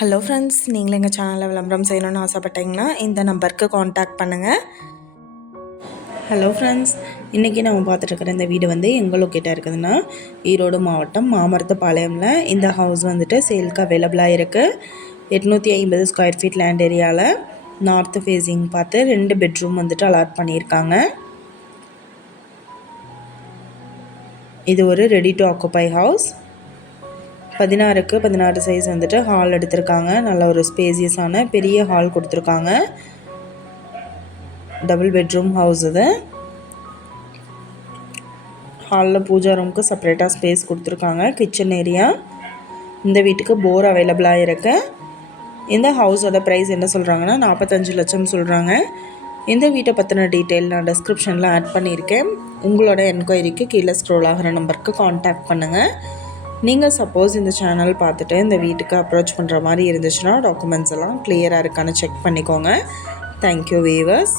Hello friends, நீங்களும் எங்கள் சேனலில் விளம்பரம் செய்யணும்னு ஆசைப்பட்டீங்கன்னா இந்த நம்பருக்கு காண்டாக்ட் பண்ணுங்கள். ஹலோ ஃப்ரெண்ட்ஸ், இன்றைக்கி நம்ம பார்த்துட்ருக்குற இந்த வீடு எங்கே லொக்கேட்டாக இருக்குதுன்னா ஈரோடு மாவட்டம் மாமரத்துப்பாளையமில் இந்த ஹவுஸ் சேலுக்கு அவைலபிளாக இருக்குது. 850 ஸ்கொயர் ஃபீட் லேண்ட் ஏரியாவில் நார்த்து ஃபேஸிங் பார்த்து 2 பெட்ரூம் அலாட் பண்ணியிருக்காங்க. இது ஒரு ரெடி டு ஆக்குபை ஹவுஸ். 16க்கு 16 சைஸ் ஹால் எடுத்திருக்காங்க. நல்ல ஒரு ஸ்பேசியஸான பெரிய ஹால் கொடுத்துருக்காங்க. டபுள் பெட்ரூம் ஹவுஸ் இது. ஹாலில் பூஜா ரூமுக்கு செப்பரேட்டாக ஸ்பேஸ் கொடுத்துருக்காங்க. Kitchen area. இந்த வீட்டுக்கு போர் அவைலபிளாக இருக்கு. இந்த ஹவுஸோட ப்ரைஸ் என்ன சொல்கிறாங்கன்னா 45 லட்சம் சொல்கிறாங்க. இந்த வீட்டை பற்றின டீட்டெயில் நான் டிஸ்கிரிப்ஷனில் ஆட் பண்ணியிருக்கேன். உங்களோட என்கொயரிக்கு கீழே ஸ்க்ரோல் ஆகிற நம்பருக்கு காண்டாக்ட் பண்ணுங்கள். நீங்கள் சப்போஸ் இந்த சேனல் பார்த்துட்டு இந்த வீட்டுக்கு அப்ரோச் பண்ணுற மாதிரி இருந்துச்சுன்னா டாக்குமெண்ட்ஸ் எல்லாம் கிளியராக இருக்கான்னு செக் பண்ணிக்கோங்க. Thank you viewers.